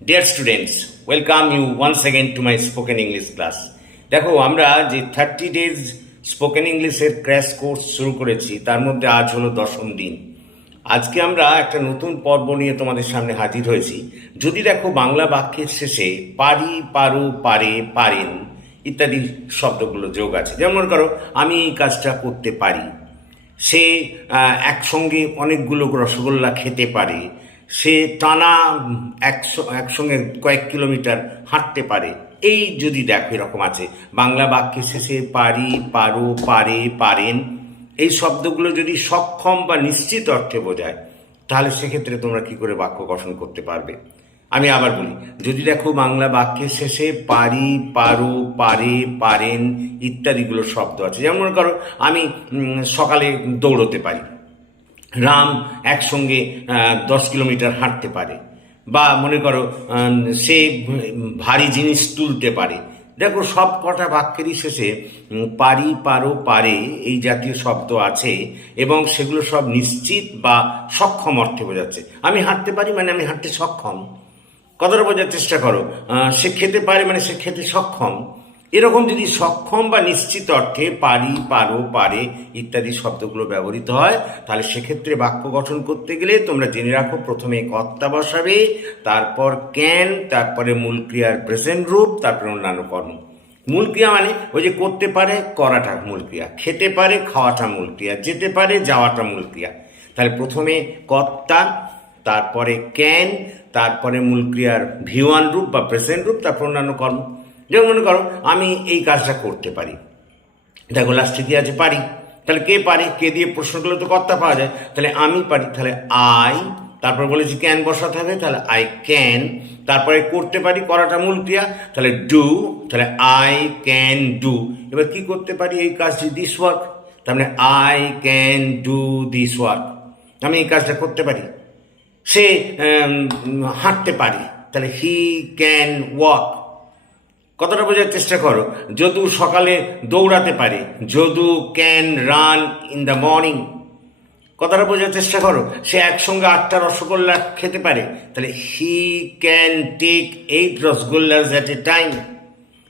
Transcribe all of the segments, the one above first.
Dear students, welcome you once again to my spoken English class. দেখো আমরা যে 30 days spoken ইংলিশের crash course শুরু করেছি তার মধ্যে আজ হলো 10ম দিন। আজকে আমরা একটা নতুন পর্ব নিয়ে তোমাদের সামনে হাজির হয়েছি। যদি দেখো বাংলা বাক্যের শেষে পারি, পারো, পারে, পারেন ইত্যাদি শব্দগুলো যোগ আছে। যেমন মনে করো আমি এই কাজটা করতে পারি, সে একসঙ্গে অনেকগুলো রসগোল্লা খেতে পারে, সে টানা একসঙ্গে কয়েক কিলোমিটার হাঁটতে পারে। এই যদি দেখো এরকম আছে বাংলা বাক্যের শেষে পারি, পারো, পারে, পারেন এই শব্দগুলো যদি সক্ষম বা নিশ্চিত অর্থে বোঝায় তাহলে সেক্ষেত্রে তোমরা কি করে বাক্য গঠন করতে পারবে। আমি আবার বলি, যদি দেখো বাংলা বাক্যের শেষে পারি, পারো, পারে, পারেন ইত্যাদিগুলো শব্দ আছে। যেমন মনে করো আমি সকালে দৌড়তে পারি, রাম একসঙ্গে 10 কিলোমিটার হাঁটতে পারে, বা মনে করো সে ভারী জিনিস তুলতে পারে। দেখো সব কটা বাক্যেরই শেষে পারি, পারো, পারে এই জাতীয় শব্দ আছে এবং সেগুলো সব নিশ্চিত বা সক্ষম অর্থে বোঝাচ্ছে। আমি হাঁটতে পারি মানে আমি হাঁটতে সক্ষম। কথাটা বোঝার চেষ্টা করো। সে খেতে পারে মানে সে খেতে সক্ষম। এরকম যদি সক্ষম বা নিশ্চিত অর্থে পারি, পারো, পারে ইত্যাদি শব্দগুলো ব্যবহৃত হয় তাহলে সেক্ষেত্রে বাক্য গঠন করতে গেলে তোমরা জেনে রাখো প্রথমে কর্তা বসাবে, তারপর ক্যান, তারপরে মূল ক্রিয়ার প্রেজেন্ট রূপ, তারপরে অন্যান্য কর্ম। মূল ক্রিয়া মানে ওই যে করতে পারে করাটা মূল ক্রিয়া, খেতে পারে খাওয়াটা মূল ক্রিয়া, যেতে পারে যাওয়াটা মূল ক্রিয়া। তাহলে প্রথমে কর্তা, তারপরে ক্যান, তারপরে মূল ক্রিয়ার V1 রূপ বা প্রেজেন্ট রূপ, তারপর অন্যান্য কর্ম। যেমন মনে করো আমি এই কাজটা করতে পারি, দেখো লাস্টে কি আছে পারি, তাহলে কে পারে, কে দিয়ে প্রশ্নগুলো তো কর্তা পাওয়া যায়, তাহলে আমি পারি, তাহলে আই, তারপর বলেছি ক্যান বসাতে হবে, তাহলে আই ক্যান, তারপরে করতে পারি করাটা মূল ক্রিয়া, তাহলে ডু, তাহলে আই ক্যান ডু। এবার কি করতে পারি এই কাজটি, দিস ওয়ার্ক, তাহলে I can do this work, আমি এই কাজটা করতে পারি। সে হাঁটতে পারে, তাহলে হি ক্যান ওয়াক। কতটা বোঝার চেষ্টা করো। যদু সকালে দৌড়াতে পারে, Jadu can run in the morning. কথাটা বোঝার চেষ্টা করো। সে একসঙ্গে 8টা রসগোল্লা খেতে পারে, তাহলে he can take 8 rasgullas at a time.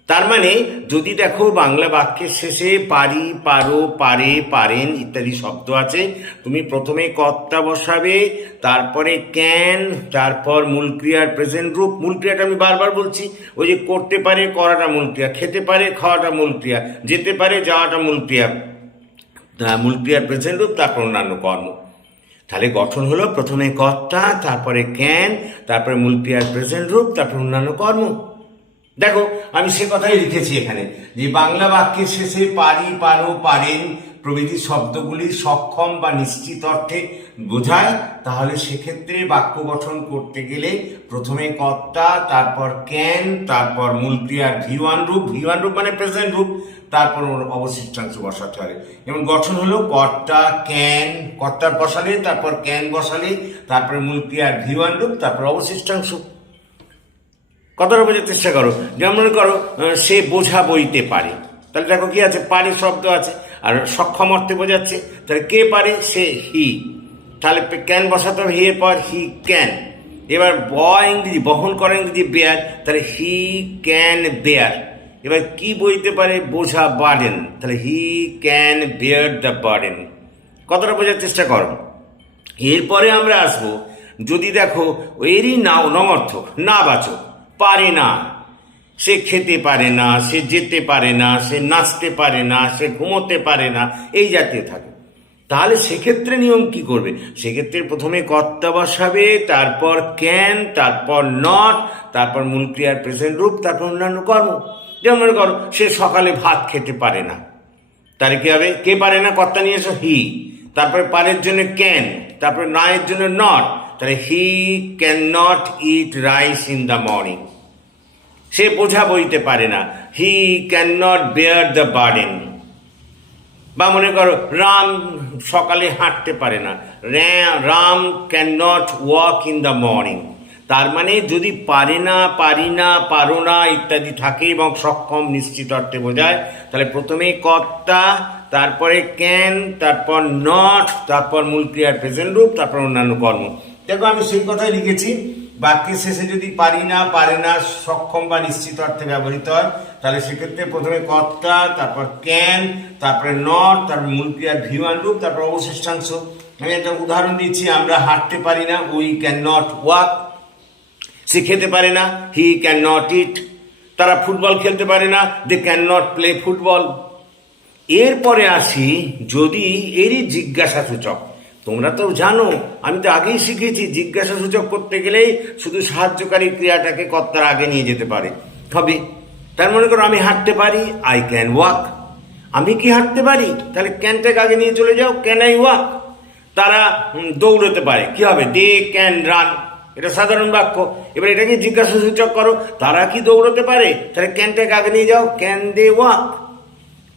তার মানে যদি দেখো বাংলা বাক্যের শেষে পারি, পারো, পারে, পারেন ইত্যাদি শব্দ আছে, তুমি প্রথমে কর্তা বসাবে, তারপরে ক্যান, তারপর মূল ক্রিয়ার প্রেজেন্ট রূপ। মূল ক্রিয়াটা আমি বারবার বলছি, ওই যে করতে পারে করাটা মূল ক্রিয়া, খেতে পারে খাওয়াটা মূল ক্রিয়া, যেতে পারে যাওয়াটা মূল ক্রিয়া, মূল ক্রিয়ার প্রেজেন্ট রূপ, তারপর অন্যান্য কর্ম। তাহলে গঠন হলো প্রথমে কর্তা, তারপরে ক্যান, তারপরে মূল ক্রিয়ার প্রেজেন্ট রূপ, তারপর অন্যান্য কর্ম। দেখো আমি সে কথাই লিখেছি এখানে যে বাংলা বাক্যের শেষে পারি, পারো, পারেন প্রভৃতি শব্দগুলি সক্ষম বা নিশ্চিত অর্থে বোঝায় তাহলে সেক্ষেত্রে বাক্য গঠন করতে গেলে প্রথমে কর্তা, তারপর ক্যান, তারপর মূল ক্রিয়ার V1 রূপ, V1 রূপ মানে প্রেজেন্ট রূপ, তারপর অবশিষ্টাংশ বসাতে হবে। এবং গঠন হলো কর্তা ক্যান, কর্তার বসালে, তারপর ক্যান বসালে, তারপরে মূল ক্রিয়ার V1 রূপ, তারপর অবশিষ্টাংশ। কথাটা বোঝার চেষ্টা করো। যেমন মনে করো সে বোঝা বইতে পারে, তাহলে দেখো কি আছে পারে শব্দ আছে, আর সক্ষম অর্থে বোঝাচ্ছে, তাহলে কে পারে, সে হি, তাহলে ক্যান বসাতে হবে, হি এর পর হি ক্যান। এবার ইংরেজি বহন করা ইংরেজি বেয়ার, তাহলে হি ক্যান বেয়ার। এবার কি বইতে পারে, বোঝা বার্ডেন, তাহলে he can bear the burden. কথাটা বোঝার চেষ্টা করো। এরপরে আমরা আসবো যদি দেখো এরই নমর্থক না বাচক, পারে না, সে খেতে পারে না, সে যেতে পারে না, সে নাচতে পারে না, সে ঘুমোতে পারে না এই জাতীয় থাকে, তাহলে সেক্ষেত্রে নিয়ম কি করবে, সেক্ষেত্রে প্রথমে কর্তা বসাবে, তারপর ক্যান, তারপর নট, তারপর মূল ক্রিয়ার প্রেজেন্ট রূপ, তারপর অন্যান্য কর্ম। যেমন মনে করো সে সকালে ভাত খেতে পারে না, তাহলে কি হবে, কে পারে না, কর্তা নিয়ে এসো হি, তারপরে পারের জন্য ক্যান, তারপরে না এর জন্য নট, তাহলে he can not eat rice in the morning. সে বোঝা বইতে পারে না, he can not bear the burden. বা মনে করো রাম সকালে হাঁটতে পারে না, Ram can not walk in the morning. তার মানে যদি পারে না, পারি না, পারো না ইত্যাদি থাকে এবং সক্ষম নিশ্চিত অর্থে বোঝায় তাহলে প্রথমে কর্তা, তারপরে ক্যান, তারপর নট, তারপর মূল ক্রিয়ার প্রেজেন্ট রূপ, তারপর অন্যান্য কর্ম। দেখো আমি সেই কথাই লিখেছি বাক্যের শেষে যদি পারি না, পারে না, সক্ষম বা নিশ্চিত অর্থে ব্যবহৃত হয়, তাহলে সেক্ষেত্রে প্রথমে কর্তা, তারপর ক্যান, তারপরে নট, তারপর মূল ক্রিয়ার ভিওয়ান রূপ, তারপর অবশিষ্টাংশ। আমি একটা উদাহরণ দিচ্ছি, আমরা হাঁটতে পারি না, উই ক্যান নট ওয়াক। সে খেতে পারে না, হি ক্যান নট ইট। তারা ফুটবল খেলতে পারে না, they can not play football. এরপরে আসি যদি এরই জিজ্ঞাসা সূচক। তোমরা তো জানো, আমি তো আগেই শিখেছি, জিজ্ঞাসা সূচক করতে গেলেই শুধু সাহায্যকারী ক্রিয়াটাকে কর্তার আগে নিয়ে যেতে পারে হবে। তার মনে করো আমি হাঁটতে পারি, আই ক্যান ওয়াক। আমি কি হাঁটতে পারি? তাহলে ক্যানটাকে আগে নিয়ে চলে যাও, ক্যান আই ওয়াক। তারা দৌড়তে পারে, কি হবে? They can run. এটা সাধারণ বাক্য। এবার এটাকে জিজ্ঞাসা সূচক করো, তারা কি দৌড়তে পারে? তাহলে ক্যানটাকে আগে নিয়ে যাও, ক্যান দে ওয়াক।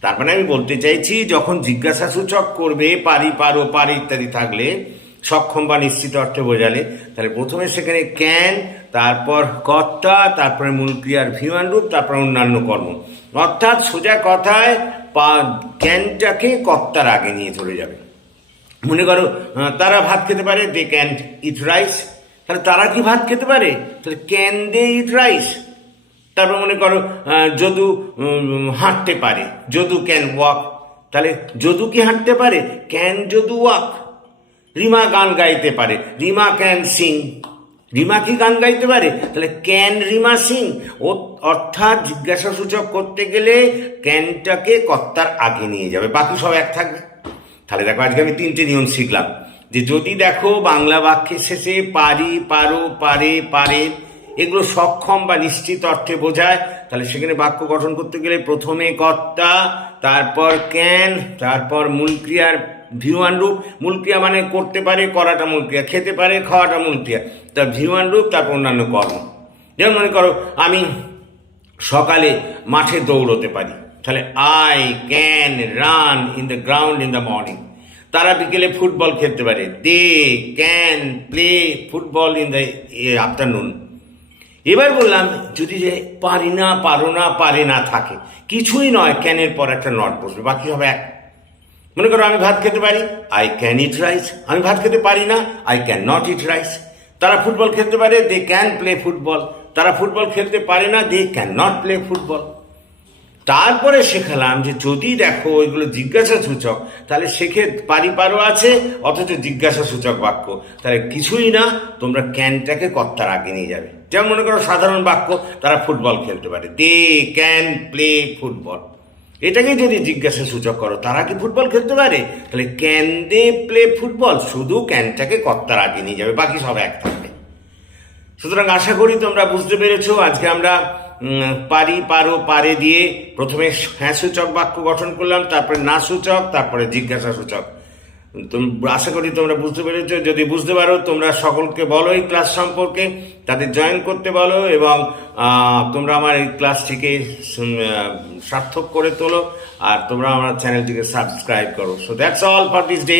তার মানে আমি বলতে চাইছি, যখন জিজ্ঞাসা সূচক করবে, পারি, পারো, পারে ইত্যাদি থাকলে, সক্ষম বা নিশ্চিত অর্থে বোঝালে, তাহলে প্রথমে সেখানে ক্যান, তারপর কর্তা, তারপরে মূল ক্রিয়ার ভিওয়ান রূপ, তারপর অন্যান্য কর্ম। অর্থাৎ সোজা কথায় ক্যানটাকে কর্তার আগে নিয়ে চলে যাবে। মনে করো তারা ভাত খেতে পারে, দে ক্যান ইট রাইস। তাহলে তারা কি ভাত খেতে পারে? তাহলে ক্যান দে ইট রাইস। তারপর মনে করো যদু হাঁটতে পারে, যদু ক্যান ওয়াক। তাহলে যদু কি হাঁটতে পারে? Can Jadu walk. রিমা গান গাইতে পারে, রিমা ক্যান সিং। রিমা কি গান গাইতে পারে? তাহলে ক্যান রিমা সিং। অর্থাৎ জিজ্ঞাসা সূচক করতে গেলে ক্যানটাকে কর্তার আগে নিয়ে যাবে, বাকি সব এক থাকবে। তাহলে দেখো, আজকে আমি 3টে নিয়ম শিখলাম। যে যদি দেখো বাংলা বাক্যের শেষে পারি, পারো, পারে, পারে এগুলো সক্ষম বা নিশ্চিত অর্থে বোঝায়, তাহলে সেখানে বাক্য গঠন করতে গেলে প্রথমে কর্তা, তারপর ক্যান, তারপর মূল ক্রিয়ার ভিওয়ান রূপ। মূল ক্রিয়া মানে করতে পারে, করাটা মূল ক্রিয়া, খেতে পারে, খাওয়াটা মূল ক্রিয়া, তার ভিওয়ান রূপ, তারপর অন্যান্য কর্ম। যেমন মনে করো আমি সকালে মাঠে দৌড়তে পারি, তাহলে I can run in the ground in the morning. তারা বিকেলে ফুটবল খেলতে পারে, they can play football in the afternoon. এবার বললাম যদি যে পারি না, পারো না, পারে না থাকে, কিছুই নয়, ক্যানের পর একটা নট বসবে, বাকি হবে এক। মনে করো আমি ভাত খেতে পারি, আই ক্যান ইট রাইস। আমি ভাত খেতে পারি না, I can not eat rice. তারা ফুটবল খেলতে পারে, দে ক্যান প্লে ফুটবল। তারা ফুটবল খেলতে পারে না, they can not play football. তারপরে শেখালাম যে যদি দেখো এগুলো জিজ্ঞাসা সূচক, তাহলে সেক্ষেত্রে পারি, পারো আছে, অথচ জিজ্ঞাসা সূচক বাক্য, তাহলে কিছুই না, তোমরা ক্যানটাকে কর্তার আগে নিয়ে যাবে। যেমন মনে করো সাধারণ বাক্য, তারা ফুটবল খেলতে পারে, দে ক্যান প্লে ফুটবল। এটাকে যদি জিজ্ঞাসা সূচক করো, তারা কি ফুটবল খেলতে পারে? তাহলে ক্যান দে প্লে ফুটবল। শুধু ক্যানটাকে কর্তার আগে নিয়ে যাবে, বাকি সব এক থাকবে। সুতরাং আশা করি তোমরা বুঝতে পেরেছো। আজকে আমরা পারি, পারো, পারে দিয়ে প্রথমে হ্যাঁ সূচক বাক্য গঠন করলাম, তারপরে না সূচক, তারপরে জিজ্ঞাসা সূচক। আশা করি তোমরা বুঝতে পেরেছো। যদি বুঝতে পারো, তোমরা সকলকে বলো এই ক্লাস সম্পর্কে, তাদের জয়েন করতে বলো, এবং তোমরা আমার এই ক্লাসটিকে সার্থক করে তোলো, আর তোমরা আমার চ্যানেলটিকে সাবস্ক্রাইব করো। So that's all for this day.